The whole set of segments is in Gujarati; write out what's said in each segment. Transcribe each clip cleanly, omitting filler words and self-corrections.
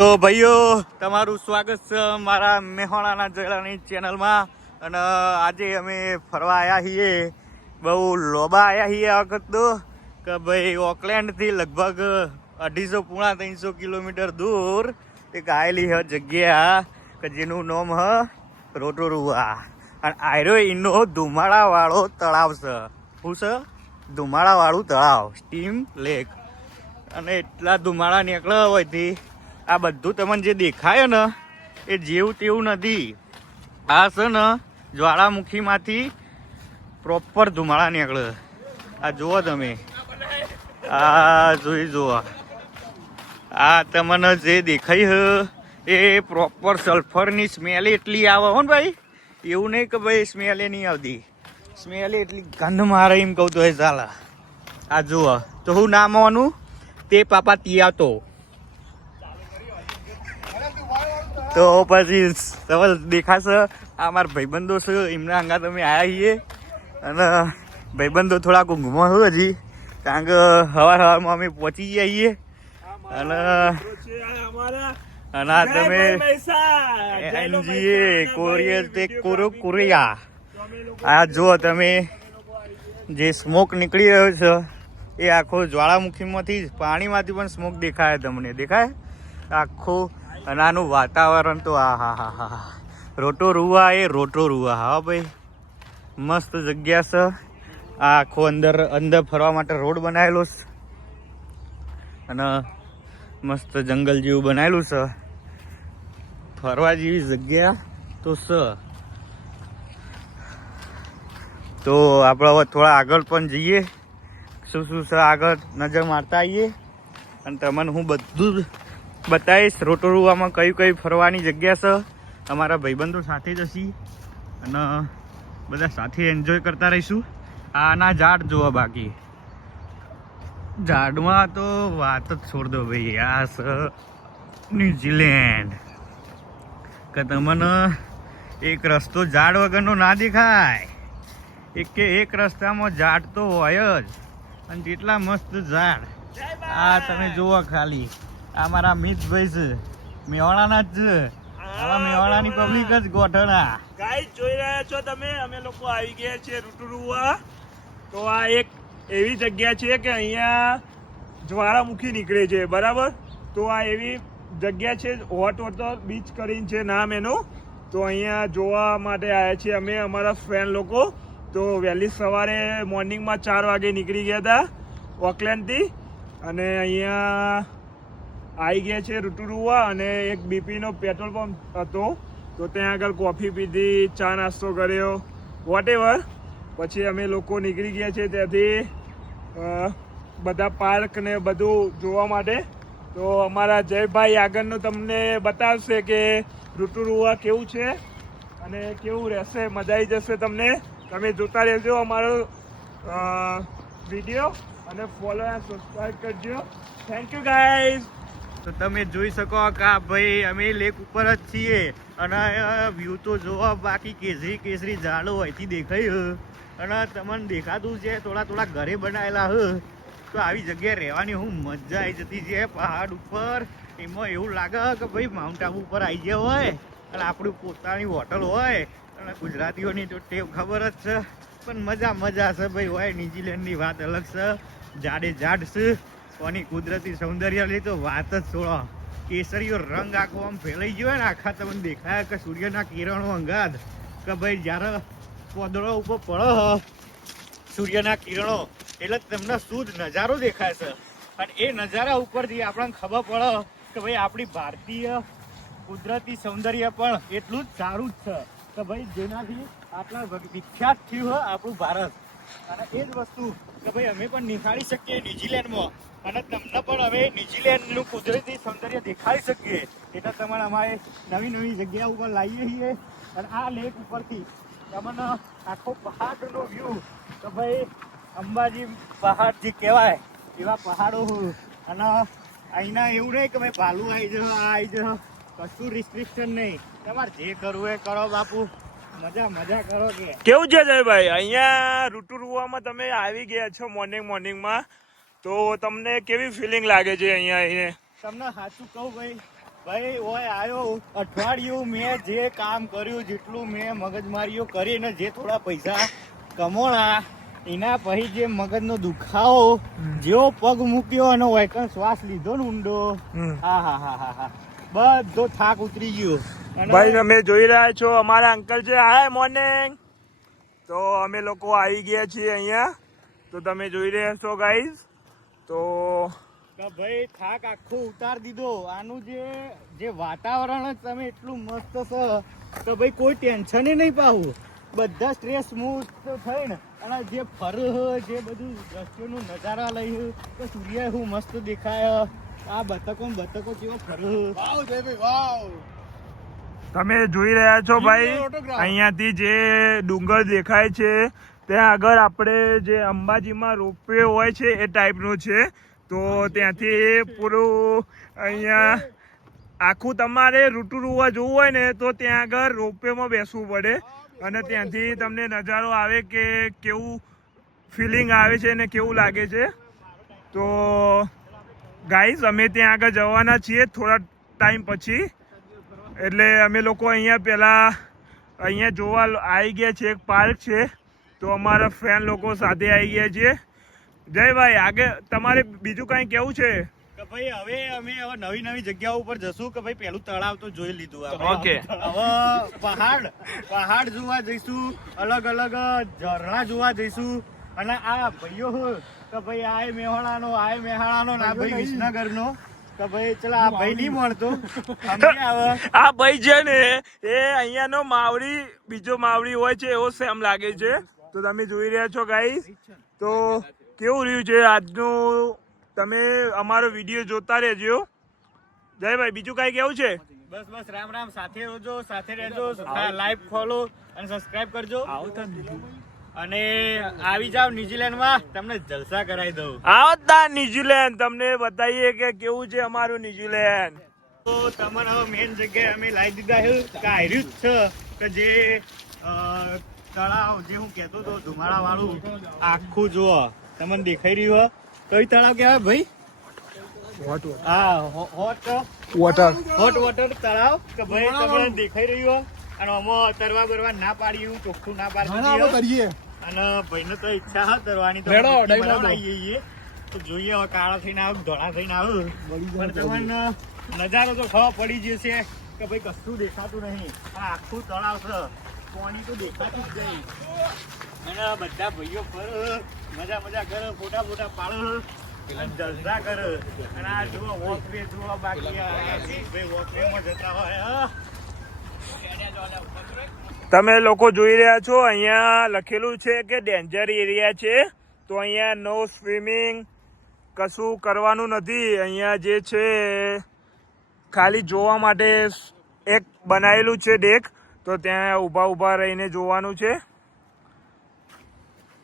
તો ભાઈઓ તમારું સ્વાગત છે મારા મેહોણાના જળાની ચેનલમાં. અને આજે અમે ફરવા આવ્યા છીએ, બહુ લોબા આવ્યા છીએ આ વખત તો. કે ભાઈ ઓકલેન્ડથી લગભગ 250-300 કિલોમીટર દૂર એક આવેલી હ જગ્યા કે જેનું નામ હ રોટોરુઆ. અને આયરો એનો ધુમાડાવાળો તળાવ છે. શું છે? ધુમાડાવાળું તળાવ, સ્ટીમ લેક. અને એટલા ધુમાડા નીકળે હોયથી આ બધું તમને જે દેખાય ને એ જેવું તેવું નથી. આ છે ને જ્વાળામુખીમાંથી પ્રોપર ધુમાડા નીકળે. આ જુઓ તમે, આ જોઈ જુઓ, આ તમને જે દેખાય એ પ્રોપર સલ્ફરની સ્મેલ એટલી આવે હો ને ભાઈ. એવું નહીં કે ભાઈ સ્મેલ એ નહીં આવતી, સ્મેલ એટલી ગંધ મારે એમ કહું તો એ ચાલે. આ જુઓ તો હું નામ આવવાનું તે પાપા તિયાતો. તો પછી સવાલ દેખાશે આ મારા ભાઈબંધો છે, એમના અંગા તમે આવ્યા છીએ. અને ભાઈબંધો થોડાક ઊંઘમાં હોય હજી, કારણ કે સવારમાં અમે પહોંચી ગયા છીએ. અને આ તમે એનજીએ કોરિયા આ જુઓ તમે, જે સ્મોક નીકળી રહ્યો છે એ આખો જ્વાળામુખીમાંથી પાણીમાંથી પણ સ્મોક દેખાય તમને, દેખાય આખું. અને આનું વાતાવરણ તો આ હા હા હા રોટોરુઆ એ રોટોરુઆ. હા ભાઈ મસ્ત જગ્યા છે. આ આખો અંદર ફરવા માટે રોડ બનાવેલો છે અને મસ્ત જંગલ જેવું બનાવેલું છે. ફરવા જેવી જગ્યા તો છે. તો આપણે હવે થોડા આગળ પણ જઈએ, શું શું છે આગળ નજર મારતા આવીએ. અને તમને હું બધું જ બતાવીશ રોટોરુઆમાં કઈ કઈ ફરવાની જગ્યા છે. અમારા ભાઈબંધો સાથે જ હશી અને બધા સાથે એન્જોય કરતા રહીશું. આના ઝાડ જોવા, બાકી ઝાડમાં તો વાત જ છોડ દો ભાઈ. આ છે ન્યુઝીલેન્ડ. કે તમને એક રસ્તો ઝાડ વગરનો ના દેખાય. એક રસ્તામાં ઝાડ તો હોય જ, અને જેટલા મસ્ત ઝાડ. આ તમે જુઓ ખાલી, આ મારા મિતભાઈ છે, મેવાડાના જ છે. આવા મેવાડાની પબ્લિક જ ગોઠણા. ગાઈસ જોઈ રહ્યા છો તમે, અમે લોકો આવી ગયા છે રોટોરુઆ. તો આ એક એવી જગ્યા છે કે અહીંયા જ્વાળામુખી નીકળે છે, બરાબર. તો આ એવી જગ્યા છે, હોટ વોટર બીચ કરીને છે નામ એનું. તો અહીંયા જોવા માટે આવ્યા છીએ અમે, અમારા ફ્રેન્ડ લોકો. તો વહેલી સવારે મોર્નિંગમાં 4 વાગે નીકળી ગયા હતા ઓકલેન્ડથી, અને અહીંયા આવી ગયા છે રોટોરુઆ. અને એક બીપીનો પેટ્રોલ પંપ હતો, તો ત્યાં આગળ કોફી પીધી, ચા નાસ્તો કર્યો, વોટેવર. પછી અમે લોકો નીકળી ગયા છે ત્યાંથી બધા પાર્ક ને બધું જોવા માટે. તો અમારા જયભાઈ આગળનું તમને બતાવશે કે રોટોરુઆ કેવું છે અને કેવું રહેશે. મજા આવી જશે તમને. તમે જોતા રહેજો અમારો વિડીયો અને ફોલો અને સબસ્ક્રાઈબ કરજો. Thank you guys. તો તમે જોઈ શકો કે આ ભાઈ અમે લેક ઉપર જ છીએ અને વ્યૂ તો જોવા, બાકી કેસરી કેસરી ઝાડો અહીંથી દેખાય. અને તમને દેખાતું છે થોડા ઘરે બનાવેલા હ. તો આવી જગ્યાએ રહેવાની હું મજા આવી જતી છે પહાડ ઉપર. એમાં એવું લાગે કે ભાઈ માઉન્ટ આબુ ઉપર આવી ગયા હોય અને આપણી પોતાની હોટલ હોય. અને ગુજરાતીઓની તો ટેવ ખબર જ છે, પણ મજા છે ભાઈ. હોય ન્યુઝીલેન્ડની વાત અલગ છે, ઝાડે ઝાડ છે. કોની કુદરતી સૌંદર્યની તો વાત જ છોડો. કેસરીયો રંગ આખો આમ ફેલાઈ ગયો ને આખા. તમને દેખાય કે સૂર્યના કિરણો અંગાત, કે ભાઈ જ્યારે પોદળો ઉપર પડે સૂર્યના કિરણો, એટલે તમને શુદ્ધ નજારો દેખાય છે. અને એ નજારા ઉપરથી આપણને ખબર પડે કે ભાઈ આપણી ભારતીય કુદરતી સૌંદર્ય પણ એટલું જ સારું જ છે કે ભાઈ જેનાથી આટલા વિખ્યાત થયું હોય આપણું ભારત. અને એ જ વસ્તુ કે ભાઈ અમે પણ નિખાળી શકીએ ન્યુઝીલેન્ડમાં, અને તમને પણ હવે ન્યુઝીલેન્ડનું કુદરતી સૌંદર્ય દેખાડી શકીએ. એટલે તમારે અમારે નવી જગ્યા ઉપર લાવીએ છીએ. અને આ લેક ઉપરથી તમને આખો પહાડનો વ્યૂ, તો ભાઈ અંબાજી પહાડ જે કહેવાય એવા પહાડો. અને અહીંના એવું નહીં કે ભાઈ ભાલું આવી જાઓ, આ આવી જાઓ, કશું રિસ્ટ્રિક્શન નહીં. તમારે જે કરવું એ કરો બાપુ, મજા કરો. કે કેવું છે જયભાઈ, અહીંયા રોટોરુઆમાં તમે આવી ગયા છો મોર્નિંગમાં, તો તમને કેવી ફિલિંગ લાગે છે અહીંયા? તમને સાચું કહું ભાઈ, ભાઈ ઓય આયો અઠવાડિયું મેં જે કામ કર્યું, જેટલું મેં મગજમારીઓ કરીને જે થોડા પૈસા કમાણા, એના પછી જે મગજનો દુખાવો, જેવો પગ મૂક્યો અને વૈકણ શ્વાસ લીધો ને ઊંડો, હા બધો થાક ઉતરી ગયો. અને ભાઈ તમે જોઈ રહ્યા છો અમારા અંકલ છે. હાય મોર્નિંગ. તો અમે લોકો આવી ગયા છીએ અહીંયા, તો તમે જોઈ રહ્યા છો ગાઈઝ. તો ભાઈ થાક આખો ઉતાર દીધો. આનું જે વાતાવરણ જ તમે એટલું મસ્ત છે કે ભાઈ કોઈ ટેન્શન નહીં પાવું. બધા સ્ટ્રેસ સ્મૂથ થઈને અને જે ફર જે બધું દ્રશ્યોનો નજારા લઈ તો સૂર્ય હું મસ્ત દેખાય. આ બતકો કેવો ફર. વાવ જય ભાઈ વાવ. તમે જોઈ રહ્યા છો ભાઈ, અહીંયાથી જે ડુંગર દેખાય છે ત્યાં આગળ આપણે જે અંબાજીમાં રોપવે હોય છે એ ટાઈપનું છે. તો ત્યાંથી પૂરું અહીંયા આખું તમારે રૂટુરુવા જોવું હોય ને તો ત્યાં આગળ રોપવેમાં બેસવું પડે અને ત્યાંથી તમને નજારો આવે કે કેવું ફિલિંગ આવે છે ને કેવું લાગે છે. તો ગાઈઝ અમે ત્યાં આગળ જવાના છીએ થોડા ટાઈમ પછી. એટલે અમે લોકો અહીંયા જોવા આવી ગયા છે. એક પાર્ક છે તો અમારા ફ્રેન્ડ લોકો સાથે આવી ગયા છીએ. જય ભાઈ, આગળ તમારે બીજું કઈ કેવું છે? કે ભાઈ હવે અમે નવી જગ્યાઓ ઉપર જશું. કે ભાઈ પેલું તળાવ તો જોઈ લીધું આપણે. ઓકે. હવે પહાડ જોવા જઈશું, અલગ અલગ ઝરણા જોવા જઈશું. અને આ ભાઈઓ કે ભાઈ આ મેહોણાનો ના ભાઈ વિસનગરનો કે ભાઈ ચલો આ ભાઈ નહીં મળતો આ ભાઈ છે ને એ અહીંયાનો માવડી, બીજો માવડી હોય છે એવો સેમ લાગે છે. તો તમે જોઈ રહ્યા છો ગાઈસ. તો કેવું રહ્યું છે આજનું, તમે અમારો વિડીયો જોતા રહેજો. જય ભાઈ, બીજું કઈ કેવું છે? બસ રામ. સાથે રહેજો, લાઈવ ફોલો અને સબસ્ક્રાઇબ કરજો. અને આવી જાવ ન્યુઝીલેન્ડમાં, તમને જલસા કરાવી દઉં. આવો તા ન્યુઝીલેન્ડ, તમને બતાવીએ કે કેવું છે અમારું ન્યુઝીલેન્ડ. તો તમને હવે મેઇન જગ્યાએ અમે લાવી દીધા છે કે આર્યું જ છે કે જે તળાવ જે હું કહેતો હતો ધુમાડા વાળું આખું જુઓ તમને દેખાઈ રહ્યું. કઈ તળાવ કહેવાય ભાઈ? હોટ વોટર તળાવ કે ભાઈ તમને દેખાઈ રહ્યું. અને આમાં તરવા બરવા ના પાડ્યું, ચોખ્ખું ના પાડ્યું. અને ભાઈને તો ઈચ્છા હા તરવાની, તો જોઈએ હવે કાળા થઈને આવું ધોળા થઈને આવું. પણ તમને નજારો તો ખબર પડી જશે કે ભાઈ કશું દેખાતું નહીં. આ આખું તળાવ છે, પાણી તો દેખાતું જ નહીં. અને બધા ભાઈઓ ફર મજા કરે, ફોટા પાડો, જલસા કરે. અને આ જુઓ વોકવે જુઓ, બાકી ભાઈ વોકવેમાં જતા હોય. તમે લોકો જોઈ રહ્યા છો અહીંયા લખેલું છે કે ડેન્જર એરિયા છે. તો અહીંયા નો સ્વિમિંગ, કશું કરવાનું નથી. અહીંયા જે છે ખાલી જોવા માટે એક બનાવેલું છે ડેક, તો ત્યાં ઊભા રહીને જોવાનું છે.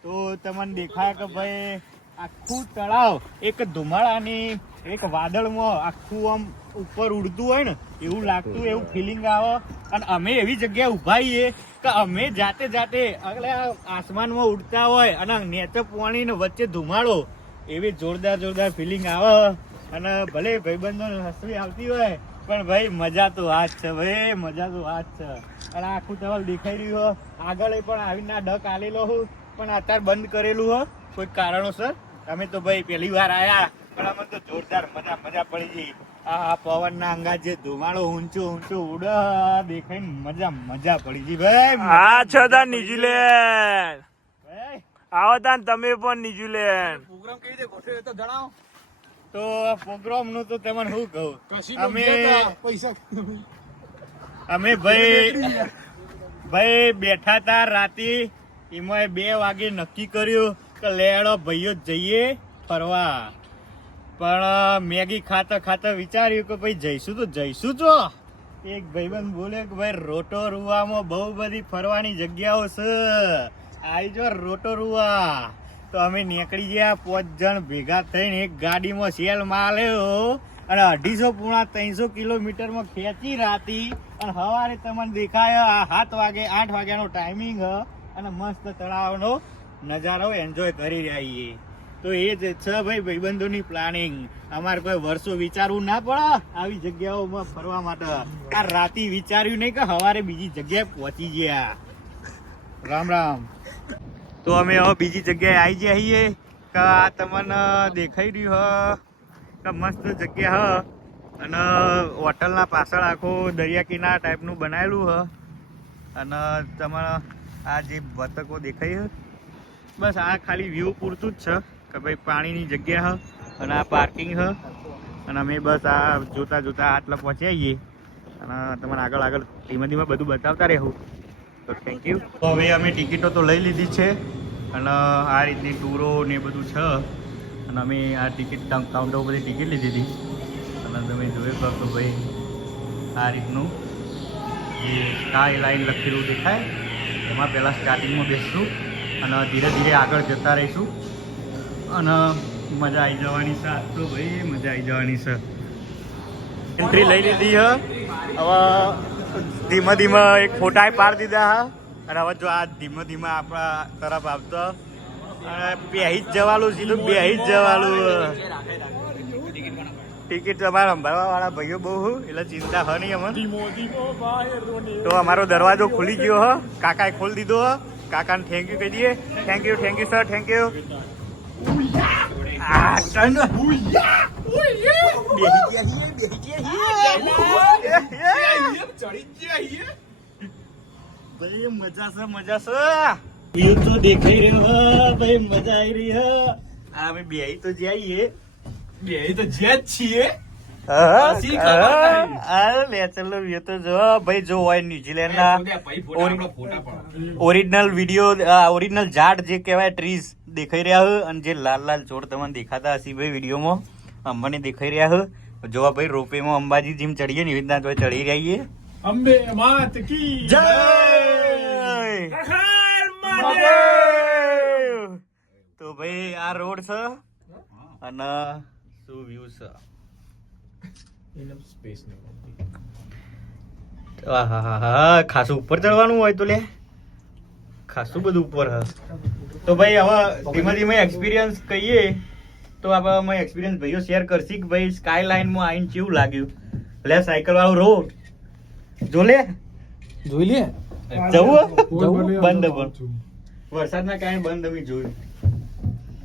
તો તમને દેખાય કે ભાઈ આખું તળાવ એક ધુમાડાની એક વાદળમાં આખું આમ ઉપર ઉડતું હોય ને એવું લાગતું, એવું ફિલિંગ આવે. અને અમે એવી જગ્યાએ ઉભા છીએ કે અમે જાતે એટલે આસમાનમાં ઉડતા હોય અને નેચે પાણી ને વચ્ચે ધુમાડો, એવી જોરદાર ફિલિંગ આવે. અને ભલે ભાઈબંધો હસવી આવતી હોય પણ ભાઈ મજા તો આ જ છે ભાઈ, મજા તો આ જ છે. અને આખું તળાવ દેખાઈ રહ્યું. આગળ પણ આવીને ડક આલેલો હું, પણ અત્યારે બંધ કરેલું હોય કોઈ કારણોસર. અમે તો ભાઈ પહેલી વાર આયા પણ અમે તો જોરદાર મજા પડી ગઈ. આ પવન ના અંગા જે ધુમાડો ઊંચો ઉડે દેખાઈને મજા પડી ગઈ ભાઈ. હા છે તા ન્યુઝીલેન્ડ. આવો તા તમે પણ ન્યુઝીલેન્ડ. પ્રોગ્રામ કેવી રીતે ગોઠવ્યો તો જણાવો. તો પ્રોગ્રામ નું તો તમને શું કહું, અમે ભાઈ બેઠા તા રાતે, એમાં 2 વાગે નક્કી કર્યું કે લેડો ભાઈઓ જઈએ ફરવા. પણ મેગી ખાતા વિચાર્યું કે ભાઈ જઈશું તો એક ભાઈબંધ બોલે કે ભાઈ રોટોરુવામાં બહુ બધી ફરવાની જગ્યાઓ છે, આવી જો રોટોરુવા. તો અમે નીકળી ગયા 5 જણ ભેગા થઈને એક ગાડીમાં સેલ માર્યો અને 250-300 કિલોમીટરમાં ખેંચી રાતી. અને સવારે તમને દેખાય 7 વાગે 8 વાગ્યાનો ટાઈમિંગ અને મસ્ત તળાવનો નજારો એન્જોય કરી રહ્યા છીએ. તો તો એ જ છે ભાઈ ભાઈબંધોની પ્લાનિંગ. અમારે કોઈ વર્ષો વિચારવું ના પડે આવી જગ્યાઓમાં ફરવા માટે. આ રાતી વિચાર્યું નહીં કે સવારે બીજી જગ્યાએ પહોંચી ગયા. રામ રામ. તો અમે હવે બીજી જગ્યાએ આવી ગયા છીએ કે આ તમને દેખાઈ રહ્યું હ કે મસ્ત જગ્યા હ અને હોટલના પાછળ આખો દરિયા કિનારા ટાઈપનું બનાવેલું હ અને તમારે આ જે બતકો દેખાય હ બસ આ ખાલી વ્યૂ પૂરતું જ છે કે ભાઈ પાણીની જગ્યા હ અને આ પાર્કિંગ હ અને અમે બસ આ જોતા જોતા આટલા પહોંચી આવીએ અને તમારે આગળ આગળ ધીમે ધીમે બધું બતાવતા રહેવું. તો થેન્ક યુ. તો હવે અમે ટિકિટો તો લઈ લીધી છે અને આ રીતની ટૂરો ને બધું છે અને અમે આ ટિકિટ કાઉન્ટર ઉપરથી ટિકિટ લીધી હતી અને તમે જોઈ શકો તો ભાઈ આ રીતનું જે સ્કાય લાઈન લખેલું દેખાય એમાં પહેલાં સ્ટાર્ટિંગમાં બેસશું અને ધીરે ધીરે આગળ જતા રહીશું અને મજા આવી જવાની છે. તો ભાઈ મજા આવી જવાની છે. એન્ટ્રી લઈ લીધી હ હવે ધીમે ધીમે એક ફોટા પાડી દીધા હા અને હવે જો આ ધીમે ધીમે આપણા તરફ આવતો અને બેહી જ જવાનું સીધું બેહી જ જવાનું. ટિકિટ તમારા સંભાળવા વાળા ભાઈઓ બહુ એટલે ચિંતા હ નહીં અમને. તો અમારો દરવાજો ખુલી ગયો હ કાકાએ ખોલી દીધો હ. કાકાને થેન્ક યુ કહી દઈએ. Thank you sir thank you. ભાઈ મજા છે મજા છે. વ્યૂ તો દેખાઈ રહ્યો હ ભાઈ મજા આવી રહી હ. આ અમે બેહી તો જઈએ બે તો જ્યાં જ છીએ. નેચરલ વ્યૂ તો જો ભાઈ જો હોય ન્યુઝીલેન્ડ ના ઓરિજિનલ વિડીયો ઓરિજિનલ ઝાડ જે કહેવાય ટ્રીઝ દેખાઈ રહ્યા હોય અને જે લાલ લાલ છોડ તમને દેખાતા હશે ભાઈ વિડીયોમાં અંબાની દેખાઈ રહ્યા હોય. જોવા ભાઈ રોપેમાં અંબાજી જેમ ચડીએ ને એવી રીતના તો ચડી રહીએ. અંબે માત કી જય તો ભાઈ આ રોડ છે અને શું વ્યૂ છે. ખાસું ઉપર ચડવાનું હોય તો લે ખાસું બધું ઉપર હ. તો ભાઈ હવે ધીમે ધીમે એક્સપિરિયન્સ કહીએ તો આપણે અમે એક્સપિરિયન્સ ભાઈઓ શેર કરશી કે ભાઈ સ્કાય લાઈનમાં આવીને કેવું લાગ્યું. લે સાયકલ વાળો રોડ જો લે જોઈ લે જવું બંધ પણ વરસાદના કારણે બંધ અમે જોયું.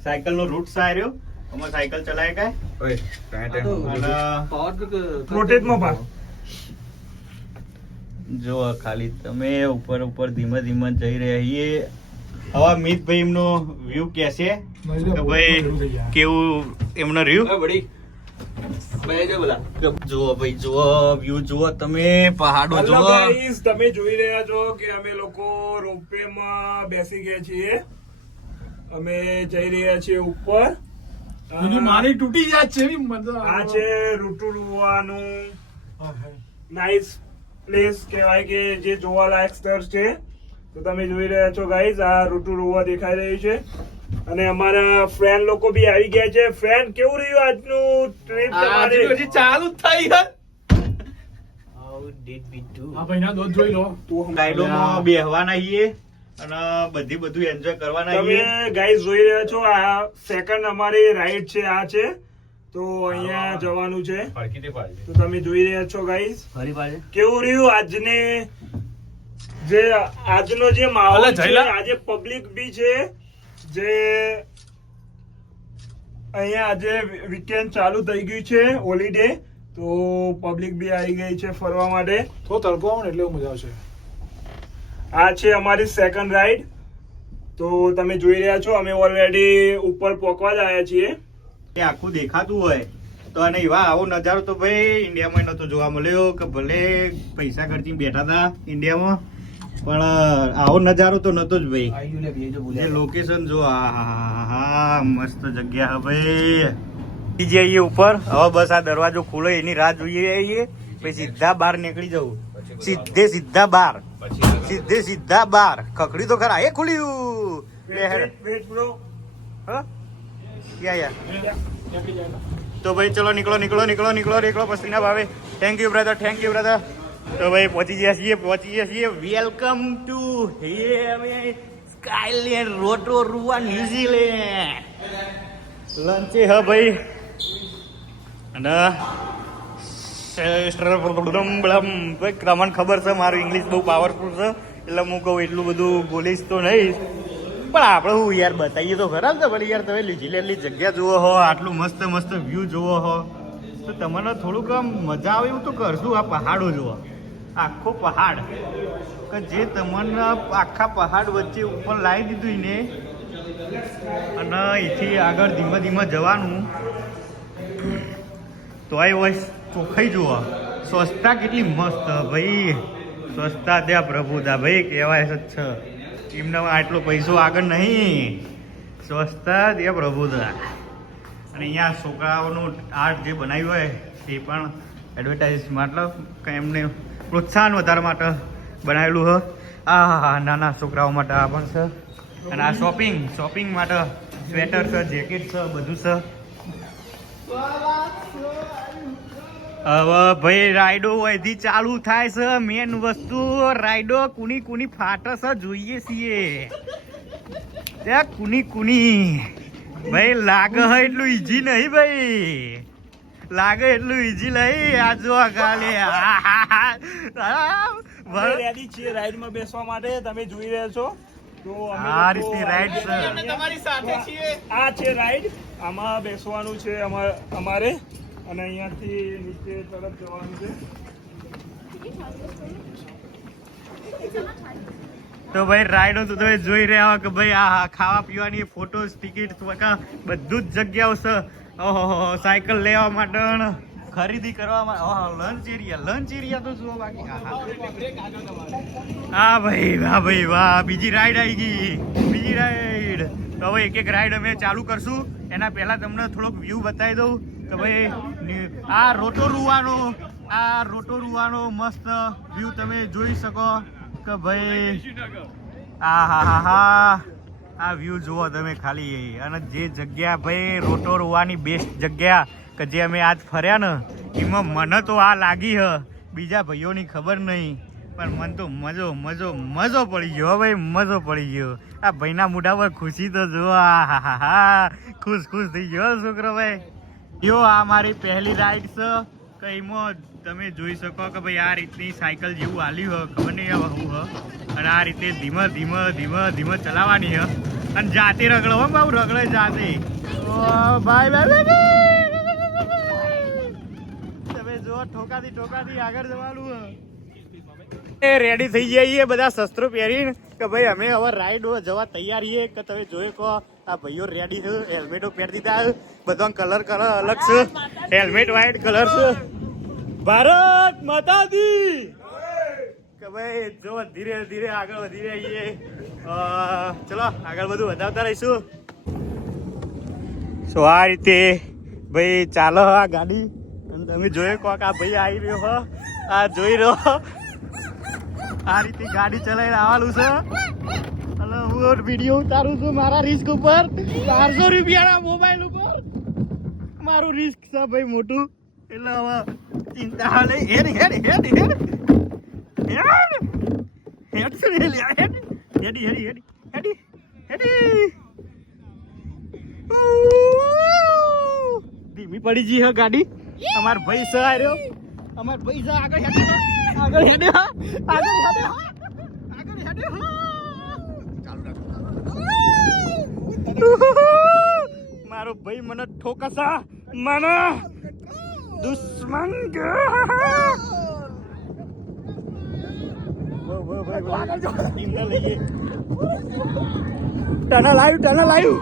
સાયકલ નો રૂટ સાર્યો અમારે સાયકલ ચલાય કાય જો ખાલી તમે ઉપર ઉપર ધીમે ધીમે જઈ રહ્યા છીએ. હવે મિતભાઈ એમનો વ્યૂ કેસે કે ભાઈ કેવું એમનો વ્યૂ જુઓ ભાઈ જુઓ વ્યૂ જુઓ તમે પહાડો જુઓ. તમે જોઈ રહ્યા છો કે અમે લોકો રોપવેમાં બેસી ગયા છીએ. અમે જઈ રહ્યા છીએ ઉપર. મારી તૂટી જાય છે એવી મજા. આ છે રૂટુરુવાનું નાઇસ પ્લેસ કહેવાય કે જે જોવાલાયક સ્થળ છે. તો તમે જોઈ રહ્યા છો ગાઈઝ આ રૂટુરુવા દેખાઈ રહ્યું છે અને અમારા ફ્રેન્ડ લોકો બી આવી ગયા છે. ફ્રેન્ડ કેવું રહ્યું આજનું ટ્રીપ તમારે? હજી ચાલુ જ થઈ હે. How did we do? આ ભાઈના દોધ જોઈ લો. રાઈડોમાં બેહવાના છીએ અને બધું એન્જોય કરવાના તમે છીએ. ગાઈઝ જોઈ રહ્યા છો આ સેકન્ડ અમારી રાઈડ છે આ છે. તો અહીંયા જવાનું છે. તો તમે જોઈ રહ્યા છો ગાઈઝ કેવું રહ્યું આજનો જે માહોલ છે. આજે પબ્લિક બી છે જે અહીંયા આજે વીકેન્ડ ચાલુ થઈ ગયું છે હોલિડે તો પબ્લિક બી આવી ગઈ છે ફરવા માટે. તો તડકો આવે ને એટલે મજા આવશે. આ છે અમારી સેકન્ડ રાઈડ. તો તમે જોઈ રહ્યા છો અમે ઓલરેડી ઉપર પહોંચવા જ આવ્યા છીએ. એ આખું દેખાતું હોય તો અને એવા આવો નજારો તો ભાઈ ઇન્ડિયામાં નતો જોવા મળ્યો કે ભલે પૈસા ખર્ચીને બેઠા હતા ઇન્ડિયામાં પણ આવો નજારો તો નતો જ ભાઈ. જે લોકેશન જો હા મસ્ત જગ્યા ભાઈ. જઈએ ઉપર હવે બસ આ દરવાજો ખુલે એની રાહ જોઈએ પછી સીધા બહાર નીકળી જવું. સીધા બાર ખકડી તો ખરા એ ખુલ્યું. Wet bro. તો ભાઈ ચલો નીકળો પસીના ભાવે. Thank you brother. તો ભાઈ પહોંચી ગયા છીએ વેલકમ ટુ સ્કાયલેન્ડ રોટોરુઆ ન્યુઝીલેન્ડ. લંચે હ ભાઈ અને તમને ખબર છે મારું ઇંગ્લિશ બહુ પાવરફુલ છે એટલે હું કહું એટલું બધું બોલીશ તો નહીં પણ આપણે હું યાર બતાવીએ તો ખરા ને ભલે યાર તમે લીધેલી જગ્યા જુઓ હો આટલું મસ્ત મસ્ત વ્યૂ જુઓ હો તો તમને થોડુંક આમ મજા આવે એવું તો કરશું આ પહાડો જુઓ આખો પહાડ કે જે તમને આખા પહાડ વચ્ચે ઉપર લાવી દીધું ને અને અહીંથી આગળ ધીમે ધીમે જવાનું તો આ હોય ચોખ્ખાઈ જુઓ સ્વચ્છતા કેટલી મસ્ત ભાઈ સ્વચ્છતા ત્યાં પ્રભુતા ભાઈ કહેવાય છે એમને આટલો પૈસો આગળ નહીં સ્વચ્છતા ત્યાં પ્રભુતા અને અહીંયા છોકરાઓનું આર્ટ જે બનાવ્યું હોય એ પણ એડવર્ટાઇઝ મતલબ કે એમને પ્રોત્સાહન વધારવા માટે બનાવેલું હ આ નાના છોકરાઓ માટે આ પણ છે અને આ શોપિંગ માટે સ્વેટર છે જેકેટ છે બધું છે હવે ભાઈ રાઈડો અહીંથી ચાલુ થાય છે મેન વસ્તુ રાઈડો કુની ફાટે છે જોઈએ છીએ ત્યાં કુની ભાઈ લાગે હે એટલું ઈઝી નહીં ભાઈ લાગે એટલું ઈઝી નહીં આ જો કાલે રેડી છીએ રાઈડમાં બેસવા માટે તમે જોઈ રહ્યા છો તો આ રીતની રાઈડ છે તમારી સાથે છીએ. આ છે રાઈડ આમાં બેસવાનું છે અમારે અને અહીંયાથી નીચે તરફ જવાનું છે. તો ભાઈ રાઈડો તો તમે જોઈ રહ્યા હો કે ભાઈ આ ખાવા પીવાની ફોટોસ ટિકિટ બધું જ જગ્યાઓ છે ઓહો સાયકલ લેવા માટે ખરીદી કરવા માટે લંચ એરિયા તો જુઓ બાકી હા ભાઈ વાહ બીજી રાઈડ આવી ગઈ તો હવે એક રાઈડ અમે ચાલુ કરશું એના પહેલા તમને થોડોક વ્યૂ બતાવી દઉં કે ભાઈ આ રોટોરુવાનો મસ્ત વ્યૂ તમે જોઈ શકો કે ભાઈ આ વ્યૂ જુઓ તમે ખાલી અને જે જગ્યા ભાઈ રોટોરુવાની બેસ્ટ જગ્યા કે જે અમે આજ ફર્યા ને એમાં મને તો આ લાગી હ બીજા ભાઈઓની ખબર નહીં પણ મને તો મજો પડી ગયો ભાઈ મજો પડી ગયો આ ભાઈના મોઢા પર ખુશી તો જુઓ ખુશ થઈ ગયો છોકરો ભાઈ યો આ મારી પહેલી રાઈડ છે કે એમાં તમે જોઈ શકો કે ભાઈ આ રીતની સાયકલ જેવું હાલ્યું હોય ખબર નહીં હવે હું અને આ રીતે ધીમે ચલાવવાની હ અને જાતે રગડો હો બાબુ રગડે જાતે ભાઈ તમે જો ઠોકાથી આગળ જવાનું એ રેડી થઈ જઈએ બધા શસ્ત્રો પહેરીને કે ભાઈ અમે હવે રાઈડ જવા તૈયાર છીએ કે તમે જોઈ કહો આ ભાઈઓ રેડી છે હેલ્મેટો પહેરી દીધા બધા કલર અલગ છે હેલ્મેટ વ્હાઈટ કલર છે ભારત માતા દી કે ભાઈ જો ધીરે આગળ વધી રહીએ ચલો આગળ બધું વધારતા રહીશું સો આ રીતે ભાઈ ચાલો આ ગાડી અને તમે જોઈ કહો કે આ ભાઈ આવી રહ્યો હો આ જોઈ રહ્યો આ રીતે ગાડી ચલાવીને આવવાનું છે અને હું વિડીયો ઉતારું છું મારા રિસ્ક ઉપર 400 રૂપિયાના મોબાઈલ ઉપર મારું રિસ્ક છે ભાઈ મોટું એટલે હવે ચિંતા નહીં હેડ ધીમી પડી ગઈ હે ગાડી અમાર ભાઈ છે આવ્યો અમાર ભાઈ છે આગળ હેડે મારો ભાઈ મને ઠોકસા મને દુશ્મન ટનલ આવ્યું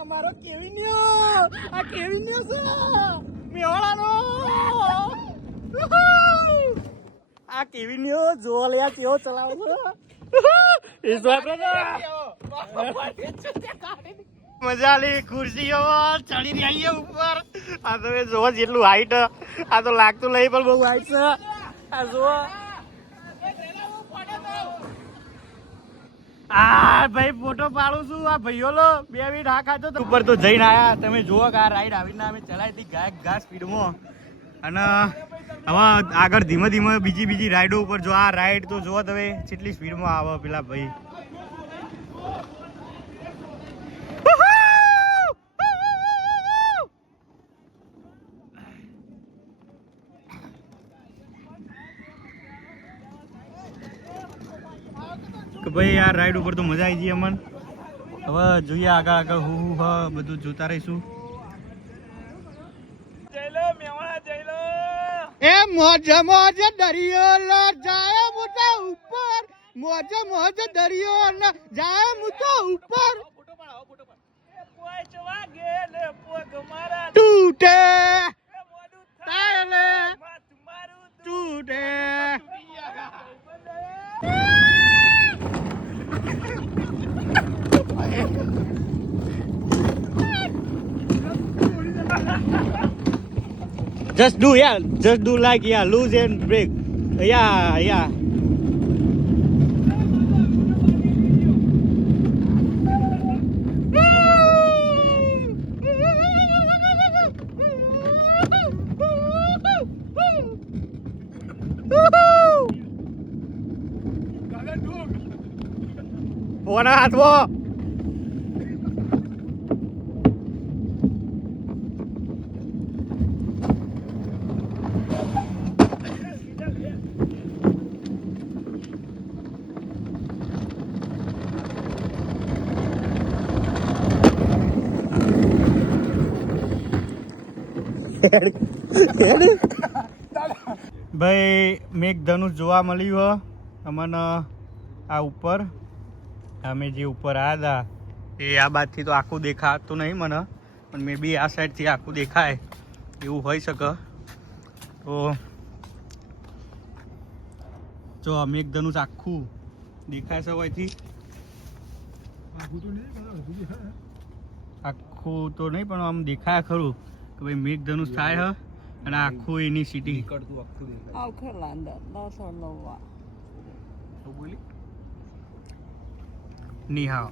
અમારો કેવિન્યો છે મેવાળાનો આ કેવિન્યો જો લે કેવો ચલાવે છે મજા લી ખુરશીઓ ચડી રહી ઉપર આ તમે જોવો જેટલું હાઈટ આ તો લાગતું નહીં પણ બહુ હાઈટ છે આ જુઓ આ ભાઈ ફોટો પાડું છું આ ભાઈઓ લો 2 મિનિટ હા ખાતો ઉપર તો જઈને આયા તમે જુઓ કે આ રાઈડ આવીને અમે ચલાવી હતી ઘાસ સ્પીડમાં અને હવે આગળ ધીમે ધીમે બીજી રાઈડો ઉપર જો આ રાઈડ તો જો તમે કેટલી સ્પીડમાં આવે પેલા ભાઈ. કે ભાઈ આ રાઈડ ઉપર તો મજા આવી ગઈ અમન. હવે જોઈએ આગળ હું બધું જોતા રહીશું. એ મોજ દરિયો જાય મોટા ઉપર, મોજ દરિયો જાય મોટા ઉપર, તૂટે તૂટે. Just do like lose and break. Yeah. Buona hatwo. ભાઈ મેઘધનુષ જોવા મળ્યું અમને આ ઉપર. અમે જે ઉપર આવ્યા હતા એ આ બાજુથી તો આખું દેખાતું નહીં મને, પણ મે બી આ સાઈડથી આખું દેખાય એવું હોઈ શકે. તો જો મેઘધનુષ આખું દેખાય છે અહીંથી. આખું તો નહીં પણ આમ દેખાય ખરું કે ભાઈ મેઘધનુષ થાય છે અને આખું એની સિટી. ની હાવ.